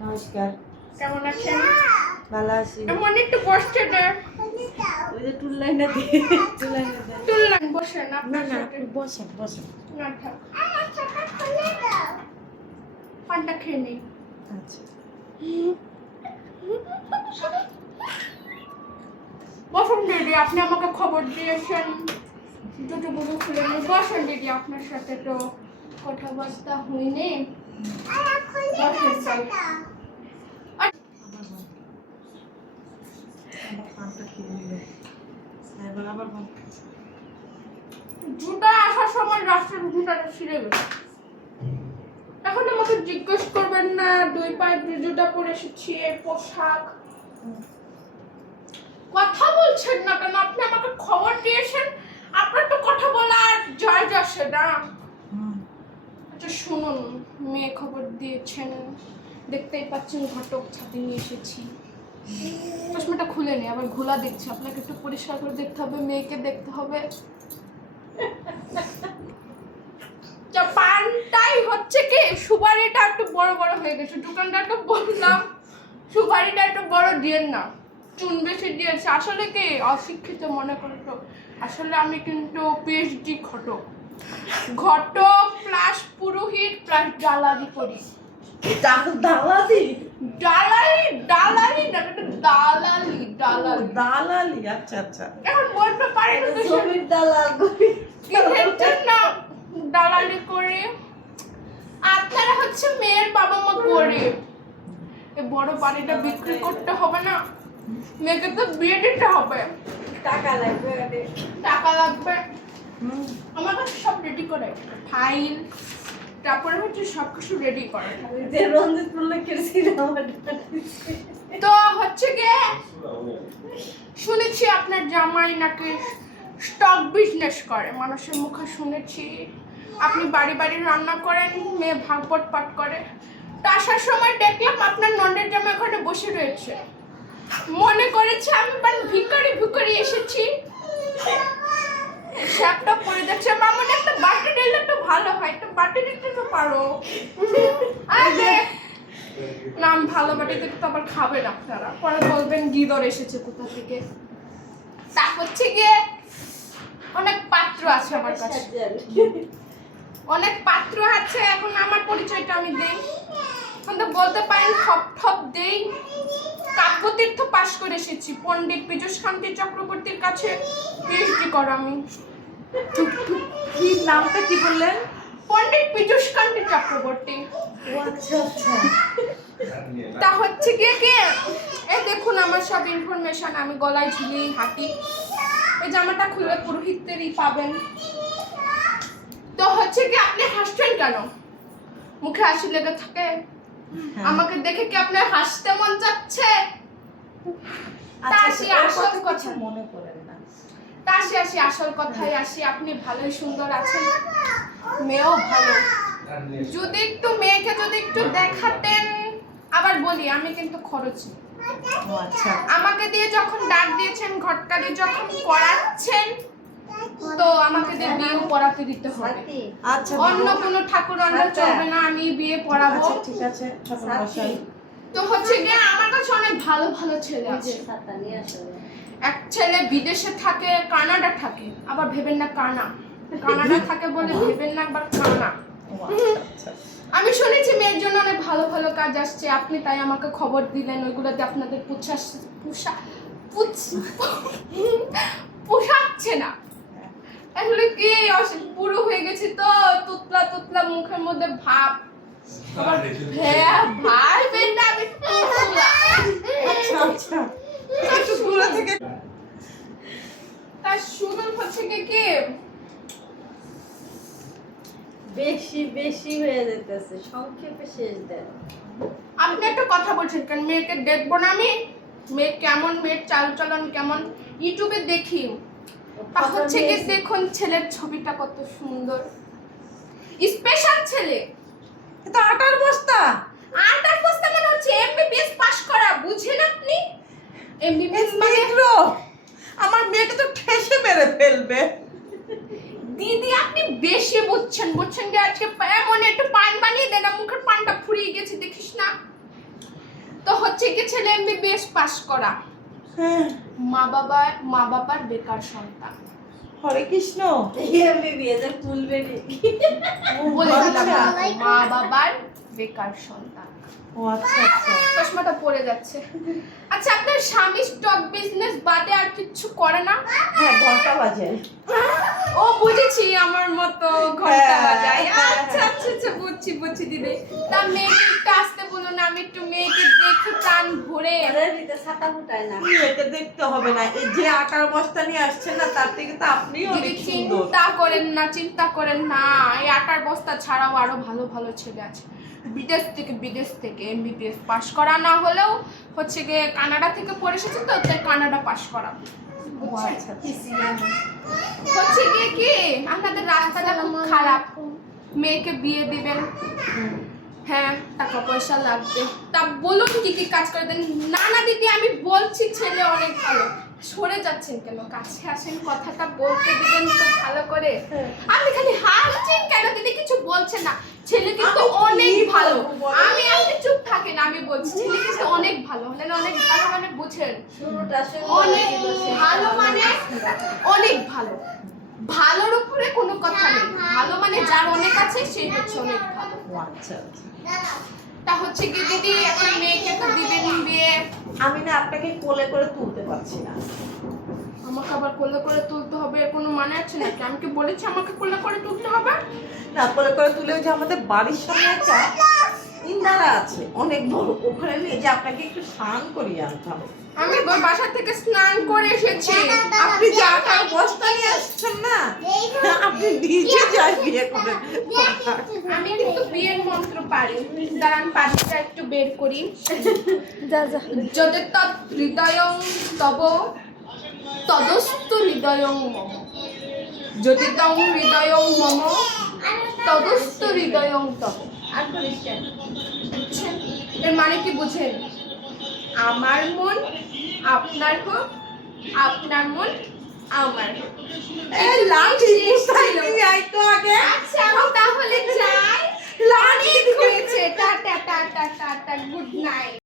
নমস্কার। কেমন আছেন? ভালো আছি। একটু বসছে না। ওই যে টুল লাইনটা দিয়ে টুল লাইনটা দিয়ে। তুললাম বসেন না না থাক। পানটা খেয়ে নেই। আচ্ছা। বসুন দিদি আপনি আমাকে খবর দিয়েছেন। দুটো বুঝে খুলে বসেন দিদি আপনার সাথে তো। ছিঁড়ে গেছে এখন আমাকে জিজ্ঞেস করবেন না, দুই পায়ে জুতা পরে এসেছি পোশাক। কথা বলছেন না কেন? আপনি আমাকে খবর দিয়েছেন। আপনার তো কথা বলার জয় যাচ্ছে না। শুনুন মেয়ে খবর দিয়েছেন দেখতেই পাচ্ছেন ঘটক ছাতে নিয়ে এসেছি। চশমাটা খুলে নি, আবার ঘোলা দেখছি। আপনাকে একটু পরিষ্কার করে দেখতে হবে, মেয়েকে দেখতে হবে। পানটাই হচ্ছে কি, সুপারিটা একটু বড় বড় হয়ে গেছে। দোকানটা তো বললাম, সুপারিটা একটু বড় দিয়েন না। চুন বেশি দিয়েছে। আসলে কি, অশিক্ষিত মনে করতো আসলে আমি কিন্তু পিএইচডি ঘটক। ঘটক প্লাস পুরোহিত প্লাস ডালারি করি দালালি? ডালালি ডালালি না দালালি ডালালি দালালি আচ্ছা আচ্ছা। এখন বলতে পারি না জমির দালাল করে। আপনারা হচ্ছে মেয়ের বাবা মা এই বড় বাড়িটা বিক্রি করতে হবে না। মেয়েকে তো বিয়ে দিতে হবে। টাকা লাগবে টাকা লাগবে। আমার কাছে সব রেডি করে ফাইল তারপরে হচ্ছে সব কিছু রেডি করে। যে রঞ্জিত করেছিল তো হচ্ছে গিয়ে শুনেছি আপনার জামাই নাকি স্টক বিজনেস করে। মানুষের মুখে শুনেছি আপনি বাড়ি বাড়ি রান্না করেন মেয়ে ভাগবত পাঠ করে। তো আসার সময় দেখলাম আপনার নন্দের জামা ওখানে বসে রয়েছে। মনে করেছে আমি বান ভিকারি ভিকারি এসেছি। শ্যাপটা পরে দেখছে মামনি একটা বাটি দিলে তো ভালো হয়, একটা বাটি দিতে তো পারো। আরে নাম ভালো বাটি থেকে তো আবার খাবেন আপনারা। পরে বলবেন, গিদর এসেছে কোথা থেকে? তা হচ্ছে গিয়ে, অনেক পাত্র আছে আমার কাছে। অনেক পাত্র আছে, এখন আমার পরিচয়টা আমি দেই। কিন্তু বলতে পারেন ঠপ ঠপ দেই। কাব্যতীর্থ পাশ করে এসেছি। পণ্ডিত পীযুষ কান্তি চক্রবর্তীর কাছে পিএইচডি করা আমি কি নামটা কি বললেন? পণ্ডিত পীযুষ কান্তি চক্রবর্তী আচ্ছা আচ্ছা। তা হচ্ছে গিয়ে কি? এই দেখুন আমার সব ইনফরমেশন আমি গলায় ঝুলি হাঁটি। এই জামাটা খুলে পুরোহিতেরই পাবেন। তো হচ্ছে কি আপনি হাসছেন কেন? মুখে হাসি লেগে থাকে? হ্যাঁ। আমাকে দেখে কি আপনার হাসতে মন চাচ্ছে? কথা কথা। মনে করেন না। তা আসি আসি আসল কথায় আসি আপনি ভালোই সুন্দর আছেন। মেয়েও ভালো। যদি একটু মেয়েকে যদি একটু দেখাতেন আবার বলি আমি কিন্তু খরচি। আচ্ছা। আমাকে দিয়ে যখন ডাক দিয়েছেন ঘটকালি যখন পড়াচ্ছেন তো আমাকে দিয়ে বিয়ে পড়াতে দিতে হবে। আচ্ছা অন্য। কোনো ঠাকুর চলবে না আমি বিয়ে পড়াবো। আচ্ছা ঠিক আছে। তো হচ্ছে গিয়ে আমার কাছে অনেক ভালো ভালো ছেলে আছে। এক ছেলে বিদেশে থাকে কানাডা থাকে আবার ভেবেন না কানা। কানাডা থাকে বলে ভেবেন না একবার কানা। আমি শুনেছি মেয়ের জন্য অনেক ভালো ভালো কাজ আসছে আপনি তাই আমাকে খবর দিলেন ওইগুলোতে আপনাদের পুষা পুষা পুছ- পোষাচ্ছে না। আসলে কি বুড়ো হয়ে গেছি তো তুতলা তুতলা মুখের মধ্যে ভাব। আবার হ্যাঁ আচ্ছা আচ্ছা হচ্ছে কি বেশি বেশি হয়ে যেতেছে। সংক্ষেপে শেষ দেন। আপনি একটা কথা বলছেন কেন? মেয়েকে দেখব না আমি? মেয়ে কেমন? মেয়ের চালচলন কেমন? ইউটিউবে দেখি। তা হচ্ছে কি দেখুন ছেলের ছবিটা কত সুন্দর। স্পেশাল ছেলে। এটা আটার বস্তা। আটার বস্তা মানে হচ্ছে এমবিবিএস পাস করা বুঝেন আপনি? এমবিবিএস মানে আমার মেয়েকে তো ঠেসে মেরে ফেলবে। দিদি আপনি বেশি বুঝছেন বুঝছেন যে আজকে এমন একটু পান বানিয়ে দেন মুখের পানটা ফুরিয়ে গেছে দেখিস না? তো হচ্ছে কি ছেলে এমবিবিএস পাস করা। হ্যাঁ। মা বাবা মা বাবার বেকার সন্তান। হরে কৃষ্ণ। আচ্ছা। মা বাবার বেকার সন্তান। ও আচ্ছা আচ্ছা। চশমাটা পড়ে যাচ্ছে। আচ্ছা আপনার স্বামী স্টক বিজনেস বাদে আর কিছু করে না? হ্যাঁ ঘণ্টা বাজে। ও বুঝেছি। আমার মতো ঘণ্টা হ্যাঁ, বাজায়। আচ্ছা আচ্ছা আচ্ছা বুঝছি বুঝছি দিদি। তা মেয়েকে একটু আসতে বলুন আমি একটু মেয়েকে দেখে প্রাণ ভরে। দিতে ছাতা ফুটায় না। একে দেখতে হবে না। এই যে আটার বস্তা নিয়ে আসছেন না তার থেকে তো আপনিও দিদি চিন্তা করেন না চিন্তা করেন না। এই আটার বস্তা ছাড়াও আরও ভালো ভালো ছেলে আছে। বিদেশ থেকে বিদেশ থেকে এমবিবিএস পাশ করা না হলেও হচ্ছে গিয়ে কানাডা থেকে পড়ে এসেছে তো তাই কানাডা পাশ করা। আচ্ছা আচ্ছা। হচ্ছে গিয়ে কি আপনাদের রাস্তাটা খুব খারাপ। মেয়েকে বিয়ে দিবেন। হ্যাঁ টাকা পয়সা লাগবে। তা বলুন কি কি কাজ করে দেন। না না দিদি আমি বলছি ছেলে অনেক ভালো। সরে যাচ্ছেন কেন? কাছে আসেন কথাটা বলতে দিবেন তো ভালো করে। হ্যাঁ। আপনি খালি হাসছেন কেন? দিদি কিছু বলছেন না। ছেলে কিন্তু অনেক ভালো। আমি আপনি চুপ থাকেন আমি বলছি। ছেলে কিন্তু অনেক ভালো। হলেন অনেক ভালো মানে বুঝেন। অনেক ভালো মানে অনেক ভালো। ভালোর উপরে কোনো কথা নেই। ভালো মানে যার অনেক আছে সেই হচ্ছে অনেক ভালো। আচ্ছা আচ্ছা। তা হচ্ছে কি দিদি এখন মেয়েকে তো দিবেন বিয়ে আমি না আপনাকে কোলে করে তুলতে পারছি না। আমাকে আবার কোলে করে তুলতে হবে এর কোনো মানে আছে নাকি? আমি কি বলেছি আমাকে কোলে করে তুলতে হবে? না কোলে করে তুলে যে আমাদের বাড়ির সামনে একটা ইন্দারা আছে অনেক বড়। ওখানে নিয়ে যে আপনাকে একটু স্নান করিয়ে আনতে হবে। আমি ওই বাসা থেকে স্নান করে এসেছি। আপনি যে আটার বস্তা নিয়ে আসছেন না? আপনি নিজে যাই বিয়ে করেন আমি কিন্তু বিয়ের মন্ত্র পারি। দাঁড়ান পারিটা একটু বের করি। যা যা। যদি তৎ হৃদয়ং তব তদস্তু হৃদয়ং মম। যদি তং হৃদয়ং মম তদস্তু হৃদয়ং তব। আর করিস বুঝছেন? এর মানে কি বুঝেন? আমার মন আপনার হোক আপনার মন আমার হোক। আয় তো আগে। আচ্ছা তাহলে যাই। অনেক হয়েছে। Tata tata tata good night